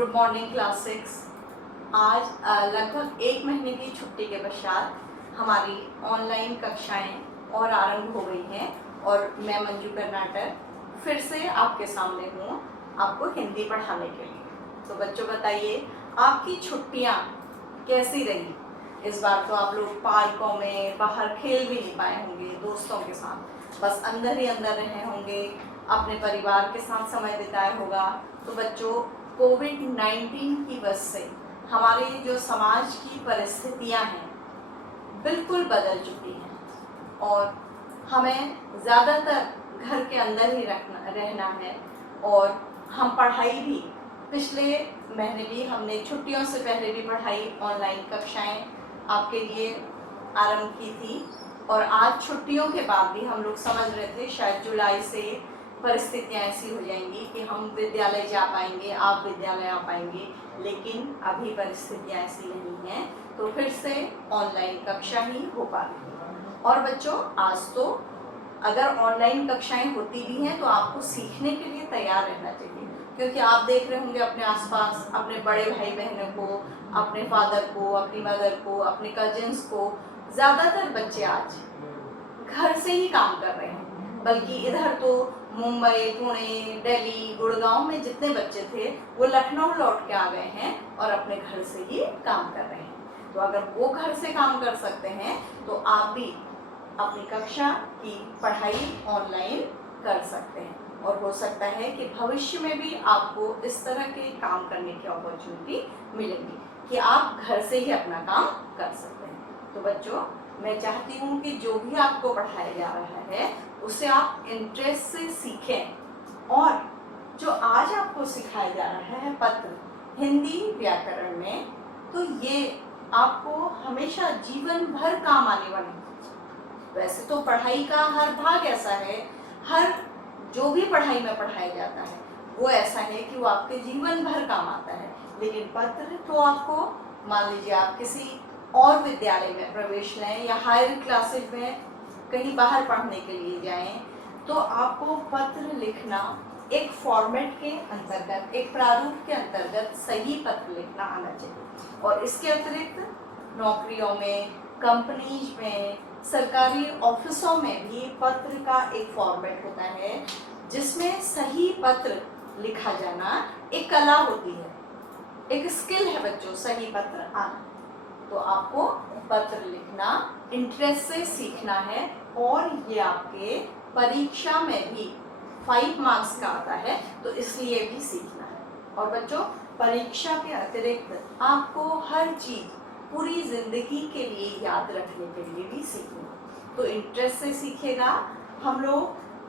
Good morning class 6। आज लगभग एक महीने की छुट्टी के पश्चात हमारी ऑनलाइन कक्षाएं और आरंभ हो गई हैं और मैं मंजू कर्नाटक फिर से आपके सामने हूँ आपको हिंदी पढ़ाने के लिए। तो बच्चों बताइए, आपकी छुट्टियाँ कैसी रही? इस बार तो आप लोग पार्कों में बाहर खेल भी नहीं पाए होंगे दोस्तों के साथ, बस अंदर ही अंदर रहे होंगे, अपने परिवार के साथ समय बिताया होगा। तो बच्चों, कोविड-19 की वजह से हमारे जो समाज की परिस्थितियां हैं बिल्कुल बदल चुकी हैं और हमें ज़्यादातर घर के अंदर ही रहना है। और हम पढ़ाई भी पिछले महीने भी हमने छुट्टियों से पहले भी पढ़ाई ऑनलाइन कक्षाएं आपके लिए आरंभ की थी और आज छुट्टियों के बाद भी हम लोग समझ रहे थे शायद जुलाई से परिस्थितियाँ ऐसी हो जाएंगी कि हम विद्यालय जा पाएंगे, आप विद्यालय आ पाएंगे, लेकिन अभी परिस्थितियाँ ऐसी नहीं हैं, तो फिर से ऑनलाइन कक्षा ही हो पा रही है। और बच्चों, आज तो अगर ऑनलाइन कक्षाएं होती भी हैं तो आपको सीखने के लिए तैयार रहना चाहिए, क्योंकि आप देख रहे होंगे अपने आसपास अपने बड़े भाई बहनों को, अपने फादर को, अपनी मदर को, अपने कजिन्स को, ज़्यादातर बच्चे आज घर से ही काम कर रहे हैं। बल्कि इधर तो मुंबई, पुणे, दिल्ली, गुड़गांव में जितने बच्चे थे वो लखनऊ लौट के आ गए हैं और अपने घर से ही काम कर रहे हैं। तो अगर वो घर से काम कर सकते हैं तो आप भी अपनी कक्षा की पढ़ाई ऑनलाइन कर सकते हैं और हो सकता है कि भविष्य में भी आपको इस तरह के काम करने की अपॉर्चुनिटी मिलेगी कि आप घर से ही अपना काम कर सकते हैं। तो बच्चों, मैं चाहती हूँ कि जो भी आपको पढ़ाया जा रहा है उसे आप इंटरेस्ट से सीखें। और जो आज आपको सिखाया जा रहा है पत्र हिंदी व्याकरण में, तो ये आपको हमेशा जीवन भर काम आने वाली चीज़। वैसे तो पढ़ाई का हर भाग ऐसा है, हर जो भी पढ़ाई में पढ़ाया जाता है वो ऐसा है कि वो आपके जीवन भर काम आता है, लेकिन पत्र तो आपको, मान लीजिए आप किसी और विद्यालय में प्रवेश लें या हायर क्लासेज में कहीं बाहर पढ़ने के लिए जाएं, तो आपको पत्र लिखना एक फॉर्मेट के अंतर्गत, एक प्रारूप के अंतर्गत सही पत्र लिखना आना चाहिए। और इसके अतिरिक्त नौकरियों में, कंपनीज में, सरकारी ऑफिसों में भी पत्र का एक फॉर्मेट होता है जिसमें सही पत्र लिखा जाना एक कला होती है, एक स्किल है बच्चों, सही पत्र आना। तो आपको पत्र लिखना इंटरेस्ट से सीखना है और ये आपके परीक्षा में भी 5 मार्क्स का आता है, तो इसलिए भी सीखना है। और बच्चों, परीक्षा के अतिरिक्त आपको हर चीज़ पूरी जिंदगी के लिए याद रखने के लिए भी सीखना, तो इंटरेस्ट से सीखेगा। हम लोग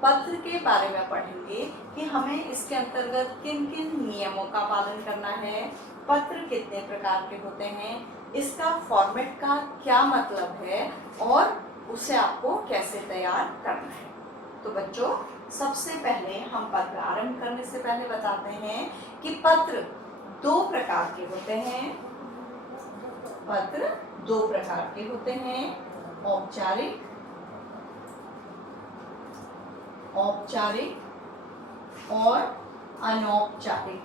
पत्र के बारे में पढ़ेंगे कि हमें इसके अंतर्गत किन किन नियमों का पालन करना है, पत्र कितने प्रकार के होते हैं, इसका फॉर्मेट का क्या मतलब है और उसे आपको कैसे तैयार करना है। तो बच्चों, सबसे पहले हम पत्र आरंभ करने से पहले बताते हैं कि पत्र 2 प्रकार के होते हैं। पत्र 2 प्रकार के होते हैं, औपचारिक और अनौपचारिक।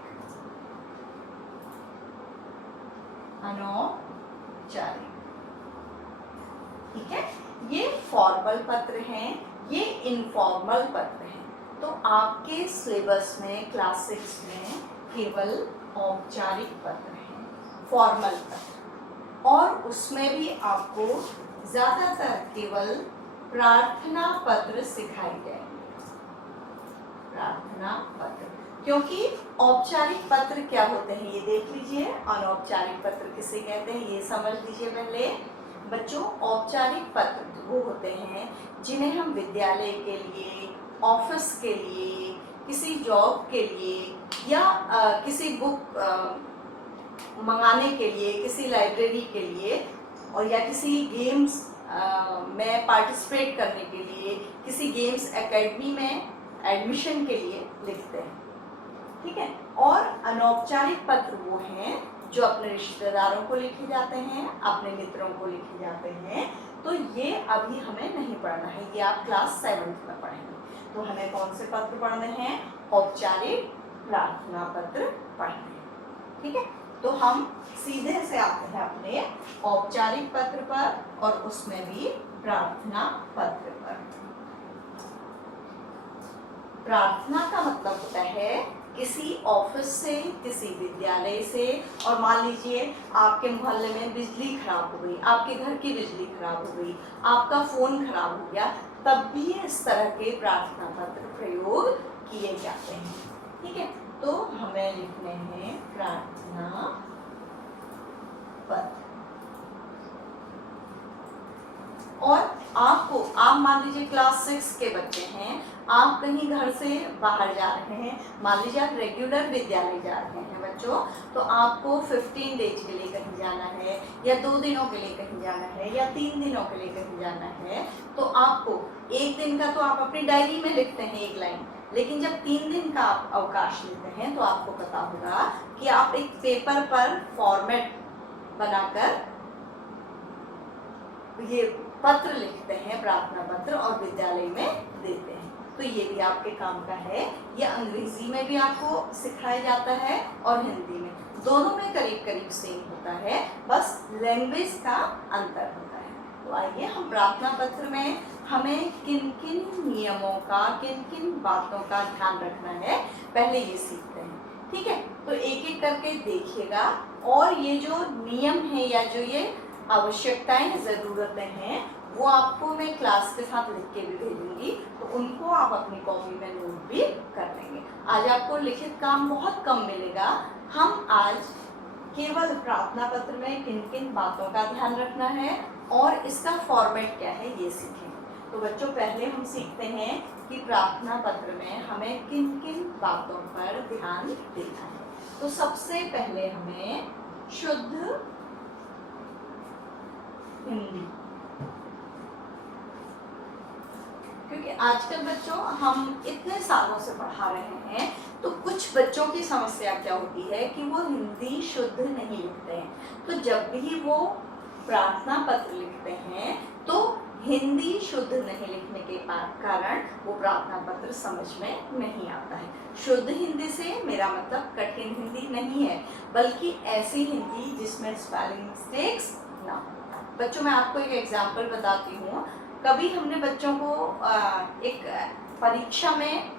ठीक है, ये फॉर्मल पत्र हैं, ये इनफॉर्मल पत्र हैं। तो आपके सिलेबस में क्लास 6 में केवल औपचारिक पत्र हैं, फॉर्मल पत्र, और उसमें भी आपको ज़्यादातर केवल प्रार्थना पत्र सिखाए जाएंगे। प्रार्थना पत्र, क्योंकि औपचारिक पत्र क्या होते हैं ये देख लीजिए, अनौपचारिक पत्र किसे कहते हैं ये समझ लीजिए पहले। बच्चों, औपचारिक पत्र वो होते हैं जिन्हें हम विद्यालय के लिए, ऑफिस के लिए, किसी जॉब के लिए या किसी बुक मंगाने के लिए, किसी लाइब्रेरी के लिए, और या किसी गेम्स में पार्टिसिपेट करने के लिए, किसी गेम्स एकेडमी में एडमिशन के लिए लिखते हैं। ठीक है। और अनौपचारिक पत्र वो हैं जो अपने रिश्तेदारों को लिखे जाते हैं, अपने मित्रों को लिखे जाते हैं। तो ये अभी हमें नहीं पढ़ना है, ये आप क्लास 7th में पढ़ेंगे। तो हमें कौन से पत्र पढ़ने हैं? औपचारिक प्रार्थना पत्र पढ़ने हैं। ठीक है, तो हम सीधे से आते हैं अपने औपचारिक पत्र पर और उसमें भी प्रार्थना पत्र पर। प्रार्थना का मतलब होता है किसी ऑफिस से, किसी विद्यालय से, और मान लीजिए आपके मोहल्ले में बिजली खराब हो गई, आपके घर की बिजली खराब हो गई, आपका फोन खराब हो गया, तब भी इस तरह के प्रार्थना पत्र प्रयोग किए जाते हैं। ठीक है, तो हमें लिखने हैं प्रार्थना पत्र। और आपको, आप मान लीजिए क्लास 6 के बच्चे हैं, आप कहीं घर से बाहर जा रहे हैं, मान लीजिए आप रेगुलर विद्यालय जा रहे हैं बच्चों, तो आपको 15 डेज के लिए कहीं जाना है, या 2 दिनों के लिए कहीं जाना है, या 3 दिनों के लिए कहीं जाना है, तो आपको एक दिन का तो आप अपनी डायरी में लिखते हैं एक लाइन, लेकिन जब 3 दिन का आप अवकाश लेते हैं तो आपको पता होगा कि आप एक पेपर पर फॉर्मेट बनाकर ये पत्र लिखते हैं, प्रार्थना पत्र, और विद्यालय में देते हैं। तो ये भी आपके काम का है। ये अंग्रेजी में भी आपको सिखाया जाता है और हिंदी में, दोनों में करीब करीब सेम होता है, बस लैंग्वेज का अंतर होता है। तो आइए हम प्रार्थना पत्र में हमें किन किन नियमों का, किन किन बातों का ध्यान रखना है, पहले ये सीखते हैं। ठीक है, तो एक एक करके देखिएगा, और ये जो नियम है या जो ये आवश्यकताएं, ज़रूरतें हैं, वो आपको मैं क्लास के साथ लिख के भी भेजूंगी, तो उनको आप अपनी कॉपी में नोट भी कर लेंगे। आज आपको लिखित काम बहुत कम मिलेगा। हम आज केवल प्रार्थना पत्र में किन किन बातों का ध्यान रखना है और इसका फॉर्मेट क्या है ये सीखेंगे। तो बच्चों, पहले हम सीखते हैं कि प्रार्थना पत्र में हमें किन किन बातों पर ध्यान देना है। तो सबसे पहले हमें शुद्ध हिंदी, क्योंकि आजकल बच्चों हम इतने सालों से पढ़ा रहे हैं, तो कुछ बच्चों की समस्या क्या होती है कि वो हिंदी शुद्ध नहीं लिखते हैं। तो जब भी वो प्रार्थना पत्र लिखते हैं तो हिंदी शुद्ध नहीं लिखने के कारण वो प्रार्थना पत्र समझ में नहीं आता है। शुद्ध हिंदी से मेरा मतलब कठिन हिंदी नहीं है, बल्कि ऐसी हिंदी जिसमें स्पेलिंग मिस्टेक्स ना हो। बच्चों, मैं आपको एक एग्जाम्पल बताती हूँ। कभी हमने बच्चों को एक परीक्षा में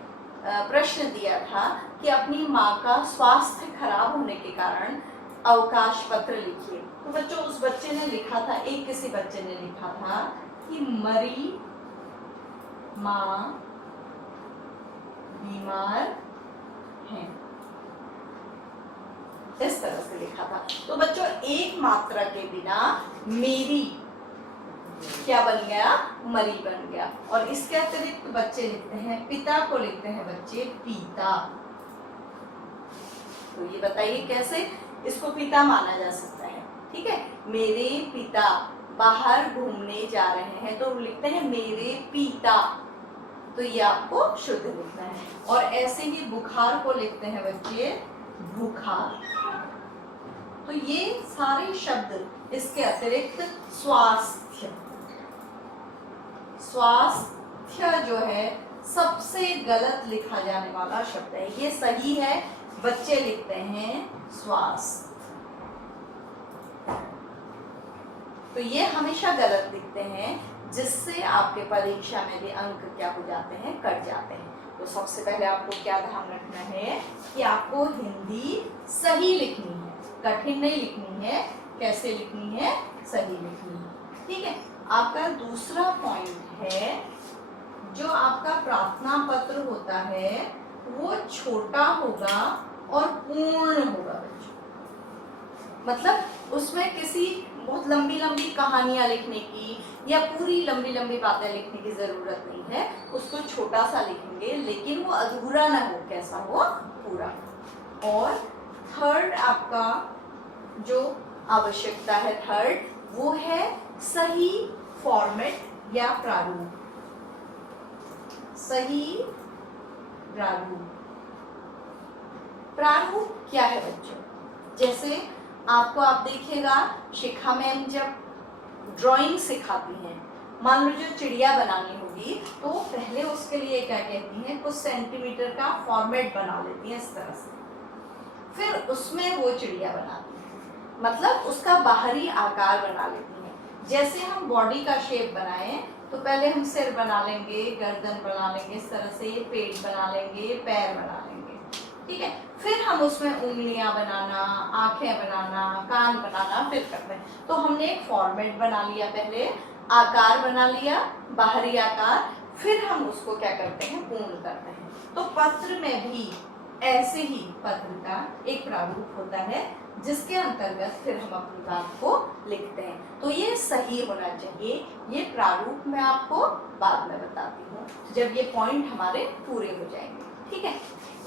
प्रश्न दिया था कि अपनी माँ का स्वास्थ्य खराब होने के कारण अवकाश पत्र लिखिए। तो बच्चों, उस बच्चे ने लिखा था, किसी बच्चे ने लिखा था कि मरी माँ बीमार हैं, इस तरह से लिखा था। तो बच्चों, एक मात्रा के बिना मेरी क्या बन गया, मरी बन गया। और इसके अतिरिक्त बच्चे लिखते हैं, पिता को लिखते हैं बच्चे पीता। तो ये बताइए कैसे इसको पिता माना जा सकता है। ठीक है, मेरे पिता बाहर घूमने जा रहे हैं तो लिखते हैं मेरे पिता, तो ये आपको शुद्ध लिखना है। और ऐसे ही बुखार को लिखते हैं बच्चे बुखार। तो ये सारे शब्द, इसके अतिरिक्त स्वास्थ्य, स्वास्थ्य जो है सबसे गलत लिखा जाने वाला शब्द है। ये सही है, बच्चे लिखते हैं स्वास्थ्य, तो ये हमेशा गलत लिखते हैं, जिससे आपके परीक्षा में भी अंक क्या हो जाते हैं, कट जाते हैं। तो सबसे पहले आपको क्या ध्यान रखना है कि आपको हिंदी सही लिखनी है, कठिन नहीं लिखनी है। कैसे लिखनी है, सही लिखनी है। ठीक है, आपका दूसरा पॉइंट है, जो आपका प्रार्थना पत्र होता है वो छोटा होगा और पूर्ण होगा बच्चों। मतलब उसमें किसी बहुत लंबी लंबी कहानियां लिखने की या पूरी लंबी लंबी बातें लिखने की जरूरत नहीं है, उसको छोटा सा लिखेंगे, लेकिन वो अधूरा ना हो, कैसा हो, पूरा। और थर्ड आपका जो आवश्यकता है, थर्ड, वो है सही फॉर्मेट या प्रारूप। सही प्रारूप, प्रारूप क्या है बच्चों? जैसे आपको, आप देखिएगा शिखा मैम जब ड्राइंग सिखाती हैं, मान लो जो चिड़िया बनानी होगी तो पहले उसके लिए क्या कहती हैं, कुछ सेंटीमीटर का फॉर्मेट बना लेती हैं इस तरह से, फिर उसमें वो चिड़िया बनाती है, मतलब उसका बाहरी आकार बना लेती है। जैसे हम बॉडी का शेप बनाए तो पहले हम सिर बना लेंगे, गर्दन बना लेंगे, इस तरह से पेट बना लेंगे, पैर बना लेंगे, ठीक है। फिर हम उसमें उंगलियां बनाना, आंखें बनाना, कान बनाना फिर करते हैं। तो हमने एक फॉर्मेट बना लिया, पहले आकार बना लिया, बाहरी आकार, फिर हम उसको क्या करते हैं, पूर्ण करते हैं। तो पत्र में भी ऐसे ही पत्र का एक प्रारूप होता है जिसके अंतर्गत फिर हम अपनी बात को लिखते हैं। तो ये सही होना चाहिए। ये प्रारूप मैं आपको बाद में बताती हूँ जब ये पॉइंट हमारे पूरे हो जाएंगे, ठीक है।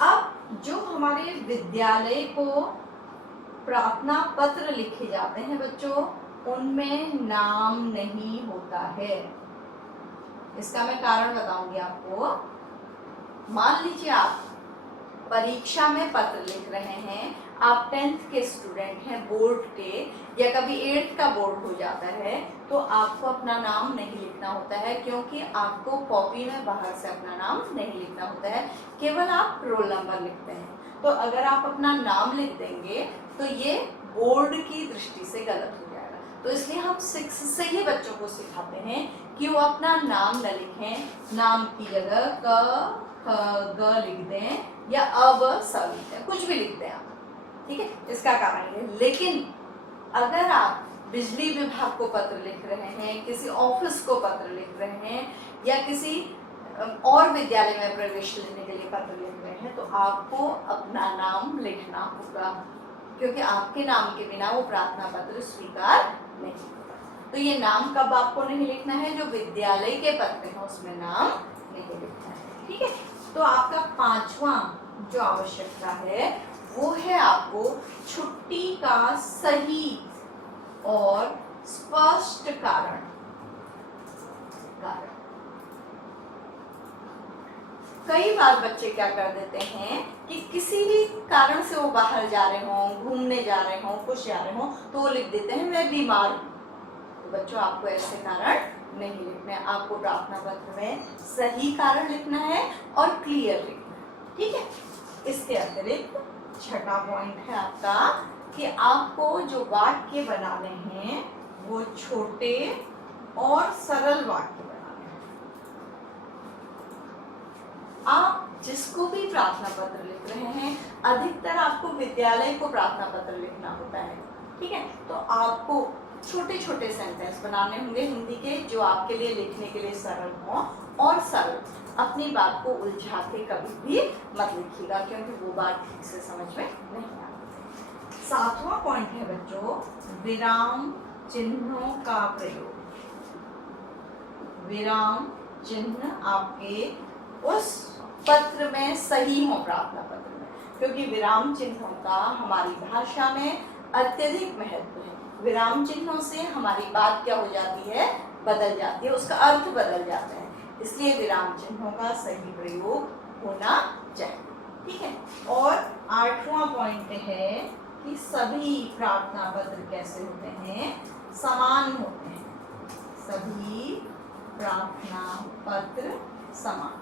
अब जो हमारे विद्यालय को प्रार्थना पत्र लिखे जाते हैं बच्चों, उनमें नाम नहीं होता है। इसका मैं कारण बताऊंगी आपको। मान लीजिए आप परीक्षा में पत्र लिख रहे हैं, आप 10th के स्टूडेंट हैं, बोर्ड के, या कभी 8th का बोर्ड हो जाता है, तो आपको अपना नाम नहीं लिखना होता है, क्योंकि आपको कॉपी में बाहर से अपना नाम नहीं लिखना होता है, केवल आप रोल नंबर लिखते हैं। तो अगर आप अपना नाम लिख देंगे तो ये बोर्ड की दृष्टि से गलत हो जाएगा। तो इसलिए हम 6 से ही बच्चों को सिखाते हैं कि वो अपना नाम न लिखें, नाम की जगह क ग लिख दें या अब स लिख दें, कुछ भी लिख दें आप, ठीक है। इसका कारण है। लेकिन अगर आप बिजली विभाग को पत्र लिख रहे हैं, किसी ऑफिस को पत्र लिख रहे हैं, या किसी और विद्यालय में प्रवेश लेने के लिए पत्र लिख रहे हैं, तो आपको अपना नाम लिखना होगा, क्योंकि आपके नाम के बिना वो प्रार्थना पत्र स्वीकार नहीं होगा। तो ये नाम कब आपको नहीं लिखना है, जो विद्यालय के पत्र हैं उसमें नाम नहीं लिखना है, ठीक है। तो आपका 5वां जो आवश्यकता है वो है आपको छुट्टी का सही और स्पष्ट कारण। कई बार बच्चे क्या कर देते हैं कि किसी भी कारण से वो बाहर जा रहे हों, घूमने जा रहे हों, कुछ जा रहे हों, तो वो लिख देते हैं मैं बीमार हूँ। तो बच्चों आपको ऐसे कारण नहीं लिखना है, आपको प्रार्थना पत्र में सही कारण लिखना है और क्लियर लिखना है, ठीक है। इसके अतिरिक्त 6वां पॉइंट है आपका कि आपको जो वाक्य बनाने हैं वो छोटे और सरल वाक्य बनाने हैं। आप जिसको भी प्रार्थना पत्र लिख रहे हैं, अधिकतर आपको विद्यालय को प्रार्थना पत्र लिखना होता है, ठीक है। तो आपको छोटे छोटे सेंटेंस बनाने होंगे हिंदी के, जो आपके लिए लिखने के लिए सरल हों और सरल। अपनी बात को उलझा के कभी भी मत लिखिएगा, क्योंकि वो बात ठीक से समझ में नहीं आती। 7वां पॉइंट है बच्चों, विराम चिन्हों का प्रयोग। विराम चिन्ह आपके उस पत्र में सही हो, प्रार्थना पत्र में, क्योंकि विराम चिन्हों का हमारी भाषा में अत्यधिक महत्व है। विराम चिन्हों से हमारी बात क्या हो जाती है, बदल जाती है, उसका अर्थ बदल जाता है। इसलिए विराम चिन्हों का सही प्रयोग होना चाहिए, ठीक है। और 8वां पॉइंट है कि सभी प्रार्थना पत्र कैसे होते हैं, समान होते हैं। सभी प्रार्थना पत्र समान।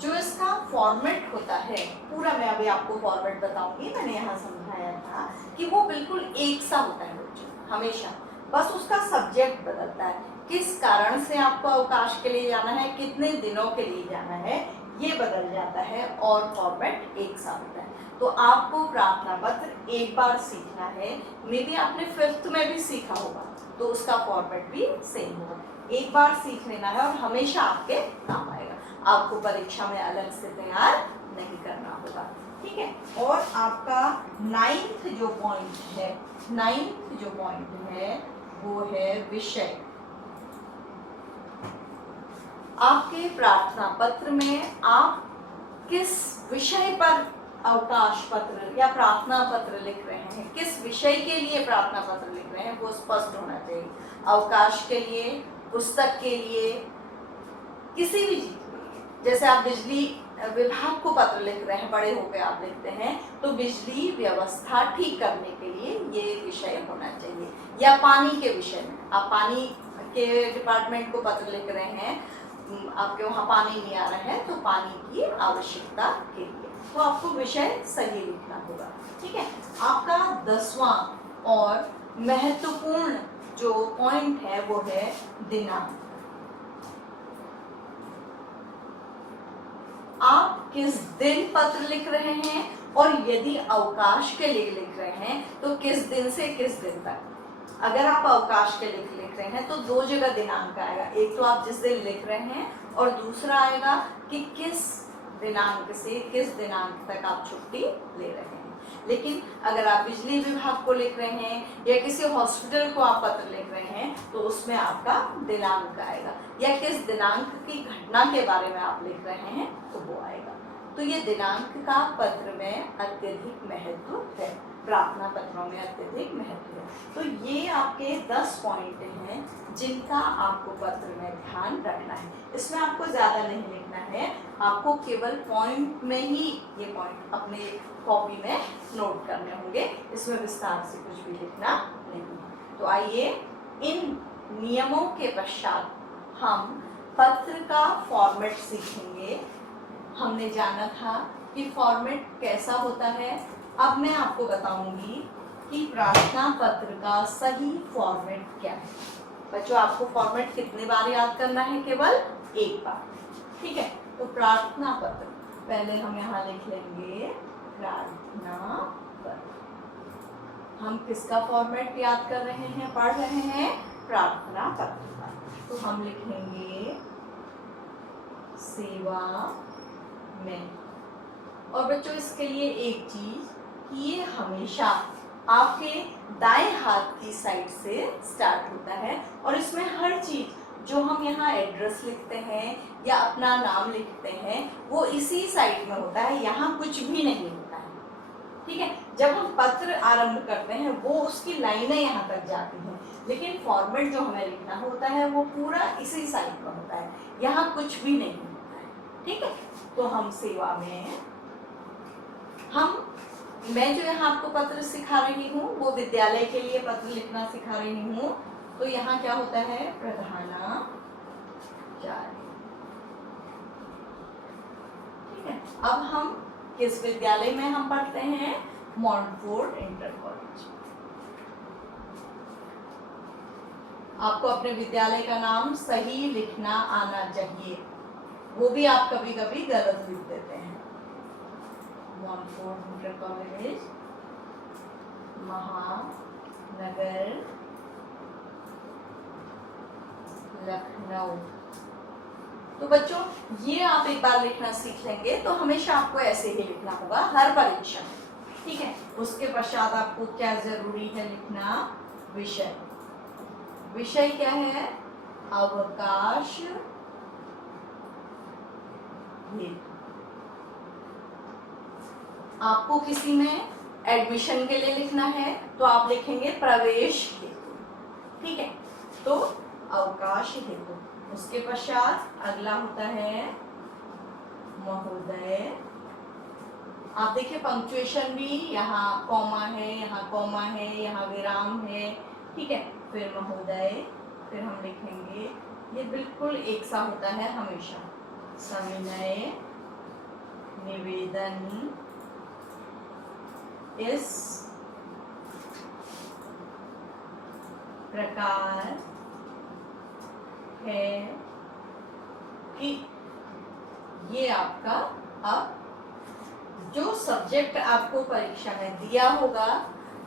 जो इसका फॉर्मेट होता है पूरा, मैं अभी आपको फॉर्मेट बताऊंगी, मैंने यहाँ समझाया था कि वो बिल्कुल एक सा होता है बच्चों, हमेशा, बस उसका सब्जेक्ट बदलता है। किस कारण से आपको अवकाश के लिए जाना है, कितने दिनों के लिए जाना है, ये बदल जाता है, और फॉर्मेट एक सा होता है। तो आपको प्रार्थना पत्र एक बार सीखना है, मे बी आपने 5th में भी सीखा होगा, तो उसका फॉर्मेट भी सेम होगा। एक बार सीख लेना है और हमेशा आपके काम आएगा, आपको परीक्षा में अलग से तैयार नहीं करना होगा, ठीक है। और आपका 9th जो पॉइंट है, 9th जो पॉइंट है वो है विषय। आपके प्रार्थना पत्र में आप किस विषय पर अवकाश पत्र या प्रार्थना पत्र लिख रहे हैं, किस विषय के लिए प्रार्थना पत्र लिख रहे हैं, वो स्पष्ट होना चाहिए। अवकाश के लिए, पुस्तक के लिए, किसी भी चीज, जैसे आप बिजली विभाग को पत्र लिख रहे हैं, बड़े होकर आप लिखते हैं, तो बिजली व्यवस्था ठीक करने के लिए ये विषय होना चाहिए। या पानी के विषय में, आप पानी के डिपार्टमेंट को पत्र लिख रहे हैं, आपके वहाँ पानी नहीं आ रहा है, तो पानी की आवश्यकता के लिए, तो आपको विषय सही लिखना होगा। ठीक है, आपका 10वां और महत्वपूर्ण जो पॉइंट है वो है दिनांक। आप किस दिन पत्र लिख रहे हैं और यदि अवकाश के लिए लिख रहे हैं तो किस दिन से किस दिन तक। अगर आप अवकाश के लिए लिख रहे हैं तो दो जगह दिनांक आएगा, एक तो आप जिस दिन लिख रहे हैं और दूसरा आएगा कि किस दिनांक से किस दिनांक तक आप छुट्टी ले रहे हैं। लेकिन अगर आप बिजली विभाग को लिख रहे हैं या किसी हॉस्पिटल को आप पत्र लिख रहे हैं तो उसमें आपका दिनांक आएगा, या किस दिनांक की घटना के बारे में आप लिख रहे हैं तो वो आएगा। तो ये दिनांक का पत्र में अत्यधिक महत्व है, प्रार्थना पत्रों में अत्यधिक महत्व है। तो ये आपके 10 पॉइंट हैं जिनका आपको पत्र में ध्यान रखना है। इसमें आपको ज़्यादा नहीं लिखना है, आपको केवल पॉइंट में ही ये पॉइंट अपने कॉपी में नोट करने होंगे, इसमें विस्तार से कुछ भी लिखना नहीं है। तो आइए इन नियमों के पश्चात हम पत्र का फॉर्मेट सीखेंगे। हमने जाना था कि फॉर्मेट कैसा होता है, अब मैं आपको बताऊंगी कि प्रार्थना पत्र का सही फॉर्मेट क्या है। बच्चों, आपको फॉर्मेट कितने बार याद करना है? केवल एक बार। ठीक है, तो प्रार्थना पत्र पहले हम यहाँ लिख लेंगे प्रार्थना पत्र। हम किसका फॉर्मेट याद कर रहे हैं, पढ़ रहे हैं? प्रार्थना पत्र का। तो हम लिखेंगे सेवा में। और बच्चों, इसके लिए एक चीज कि ये हमेशा आपके दाएं हाथ की साइड से स्टार्ट होता है और इसमें हर चीज जो हम यहाँ एड्रेस लिखते हैं या अपना नाम लिखते हैं वो इसी साइड में होता है, यहाँ कुछ भी नहीं होता है। ठीक है, जब हम पत्र आरंभ करते हैं वो उसकी लाइनें यहाँ तक जाती हैं, लेकिन फॉर्मेट जो हमें लिखना होता है वो पूरा इसी साइड में होता है, यहाँ कुछ भी नहीं होता है। ठीक है, तो हम सेवा में मैं जो यहाँ आपको पत्र सिखा रही हूँ वो विद्यालय के लिए पत्र लिखना सिखा रही हूँ। तो यहाँ क्या होता है? प्रधानाचार्य। ठीक है, अब हम किस विद्यालय में हम पढ़ते हैं? मॉन्टफोर्ट इंटर कॉलेज। आपको अपने विद्यालय का नाम सही लिखना आना चाहिए, वो भी आप कभी कभी गलत लिख देते हैं। मॉन्टफोर्ट इंटर कॉलेज, महानगर, लखनऊ। तो बच्चों, ये आप एक बार लिखना सीख लेंगे तो हमेशा आपको ऐसे ही लिखना होगा हर परीक्षा में। ठीक है, उसके पश्चात आपको क्या जरूरी है लिखना? विषय। विषय क्या है? अवकाश हेतु। आपको किसी में एडमिशन के लिए लिखना है तो आप लिखेंगे प्रवेश हेतु। ठीक है, तो अवकाश हेतु। उसके पश्चात अगला होता है महोदय। आप देखिए पंक्चुएशन भी, यहाँ कॉमा है, यहाँ कॉमा है, यहाँ विराम है। ठीक है, फिर महोदय, फिर हम लिखेंगे, ये बिल्कुल एक सा होता है हमेशा। सविनय निवेदन इस प्रकार है कि ये आपका अब जो सब्जेक्ट आपको परीक्षा में दिया होगा,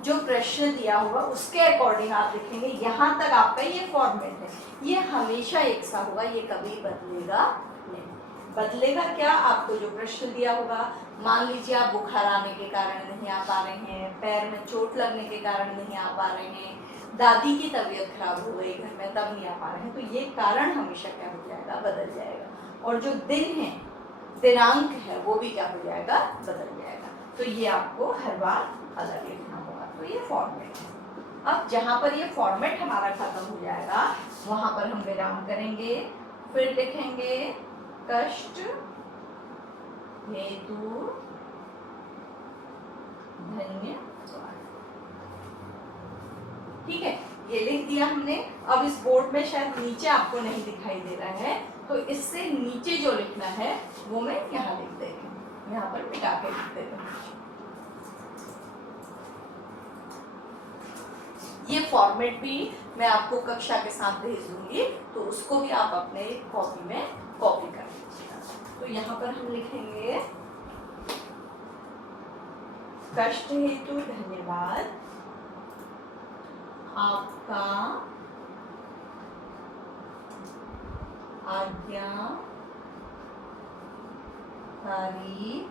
जो प्रश्न दिया होगा उसके अकॉर्डिंग आप लिखेंगे। यहाँ तक आपका ये फॉर्मेट है, ये हमेशा एक सा होगा, ये कभी बदलेगा नहीं। बदलेगा क्या? आपको जो प्रश्न दिया होगा, मान लीजिए आप बुखार आने के कारण नहीं आ पा रहे हैं, पैर में चोट लगने के कारण नहीं आ पा रहे हैं, दादी की तबीयत खराब हो गई घर में तब नहीं आ पा रहे हैं, तो ये कारण हमेशा क्या हो जाएगा? बदल जाएगा। और जो दिन है, दिनांक है, वो भी क्या हो जाएगा? बदल जाएगा। तो ये आपको हर बार अलग लिखना होगा। तो ये फॉर्मेट है। अब जहाँ पर ये फॉर्मेट हमारा खत्म हो जाएगा वहाँ पर हम विराम करेंगे, फिर लिखेंगे कष्ट हेतु धन्यवाद। ठीक है, ये लिख दिया हमने। अब इस बोर्ड में शायद नीचे आपको नहीं दिखाई दे रहा है, तो इससे नीचे जो लिखना है वो मैं यहाँ लिख देती हूँ। यहाँ पर मिटा के लिख देते हैं। ये फॉर्मेट भी मैं आपको कक्षा के साथ भेज दूंगी, तो उसको भी आप अपने कॉपी में कॉपी कर लीजिएगा। तो यहाँ पर हम लिखेंगे कष्ट हेतु धन्यवाद, आपका आज्ञाकारी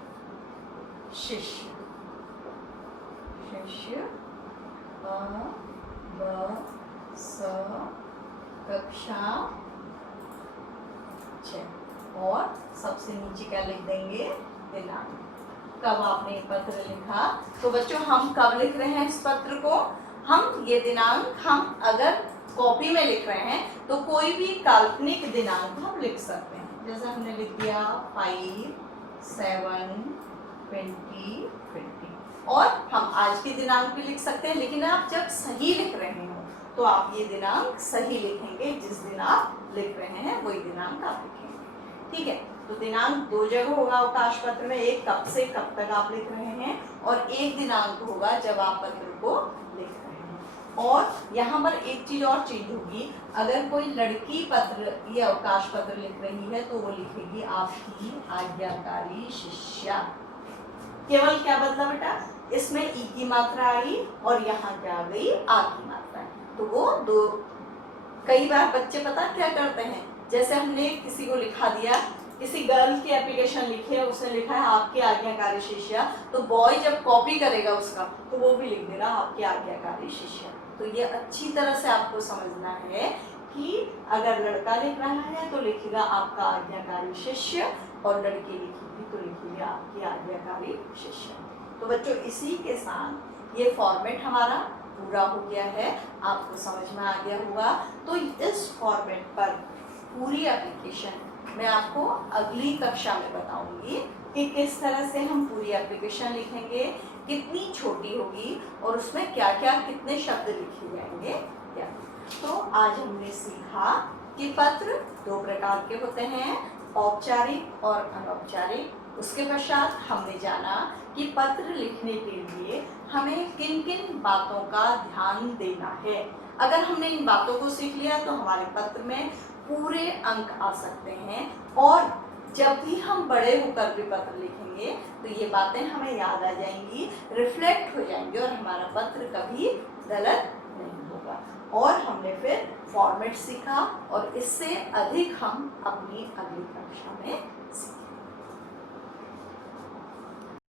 शिष्य कक्षा 6 और सबसे नीचे क्या लिख देंगे, दिनांक, कब आपने ये पत्र लिखा। तो बच्चों हम कब लिख रहे हैं इस पत्र को, हम ये दिनांक हम अगर कॉपी में लिख रहे हैं तो कोई भी काल्पनिक दिनांक हम लिख सकते हैं। जैसे हमने लिख दिया 5/7/2020 और हम आज की दिनांक भी लिख सकते हैं, लेकिन आप जब सही लिख रहे हो तो आप ये दिनांक सही लिखेंगे, जिस दिन आप लिख रहे हैं वही दिनांक आप लिखेंगे। ठीक है, तो दिनांक दो जगह होगा अवकाश पत्र में, एक कब से कब तक आप लिख रहे हैं और एक दिनांक होगा जब आप पत्र को लिख रहे हैं। और यहाँ पर एक चीज और चीज होगी, अगर कोई लड़की पत्र ये अवकाश पत्र लिख रही है तो वो लिखेगी आपकी आज्ञाकारी शिष्या। केवल क्या बदला बेटा, इसमें ई की मात्रा आई और यहाँ क्या आ गई, आ की मात्रा। तो वो दो, कई बार बच्चे पता क्या करते हैं, जैसे हमने किसी को लिखा दिया, किसी गर्ल की एप्लीकेशन लिखी है, उसने लिखा है आपकी आज्ञाकारी शिष्या, तो बॉय जब कॉपी करेगा उसका तो वो भी लिख देगा आपकी आज्ञाकारी शिष्या। तो ये अच्छी तरह से आपको समझना है कि अगर लड़का लिख रहा है तो लिखेगा आपका आज्ञाकारी शिष्य और लड़की लिखेगी तो लिखेगी आपकी आज्ञाकारी शिष्य। तो बच्चों इसी के साथ ये फॉर्मेट हमारा पूरा हो गया है, आपको समझ में आ गया होगा। तो इस फॉर्मेट पर पूरी एप्लीकेशन मैं आपको अगली कक्षा में बताऊंगी कि किस तरह से हम पूरी एप्लीकेशन लिखेंगे, कितनी छोटी होगी और उसमें क्या क्या कितने शब्द लिखे जाएंगे क्या। तो आज हमने सीखा कि पत्र दो प्रकार के होते हैं, औपचारिक और अनौपचारिक। उसके पश्चात हमने जाना कि पत्र लिखने के लिए हमें किन किन बातों का ध्यान देना है। अगर हमने इन बातों को सीख लिया तो हमारे पत्र में पूरे अंक आ सकते हैं, और जब भी हम बड़े होकर भी पत्र लिखेंगे तो ये बातें हमें याद आ जाएंगी, रिफ्लेक्ट हो जाएंगी और हमारा पत्र कभी गलत नहीं होगा। और हमने फिर फॉर्मेट सीखा और इससे अधिक हम अपनी अगली कक्षा में सीखेंगे।